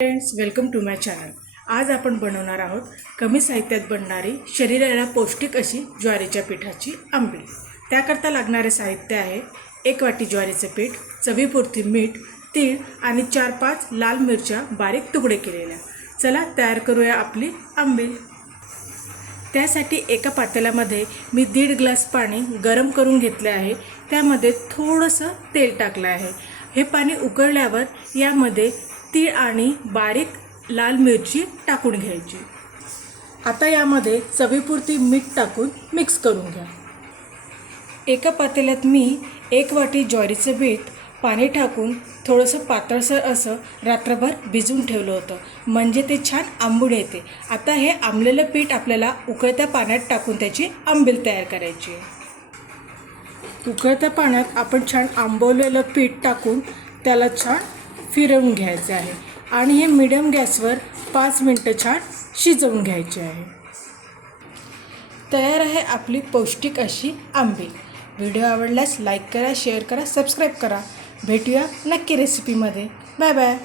Friends, welcome to my channel. आज आपण बनवणार आहोत कमी साहित्यात बनणारी शरीराला पौष्टिक अशी ज्वारीच्या पिठाची आंबील। त्याकरता लागणारे साहित्य आहे 1 वाटी ज्वारीचे पीठ, चवीपुरती मीठ, तीळ आणि 4-5 लाल मिरच्या बारीक तुकडे केलेल्या। चला तयार करूया आपली आंबील। त्यासाठी एका पातेल्यामध्ये मी 1.5 ग्लास पाणी गरम करून घेतले आहे। त्यामध्ये थोडंसं तेल टाकलं आहे। हे पाणी उकळल्यावर यामध्ये तीळ आणि बारीक लाल मिरची टाकून घ्यायची। आता यामध्ये चवीपुरती मीठ टाकून मिक्स करून घ्या। एका पातेल्यात मी 1 वाटी ज्वारीचे पीठ पाणी टाकून थोडंसं पातळसर असं रात्रभर भिजवून ठेवलं होतं, म्हणजे ते छान आंबून येते। आता हे आंबलेलं पीठ आपल्याला उकळत्या पाण्यात टाकून त्याची आंबील तयार करायची आहे। उकळत्या पाण्यात आपण छान आंबवलेलं पीठ टाकून त्याला छान फिरवून घ्यायचे आहे आणि हे मीडियम गॅसवर 5 मिनिटं छान शिजवून घ्यायचे आहे। तयार आहे आपली पौष्टिक अशी आंबील। व्हिडिओ आवडल्यास लाईक करा, शेअर करा, सबस्क्राईब करा। भेटूया नक्की रेसिपीमध्ये। Bye bye.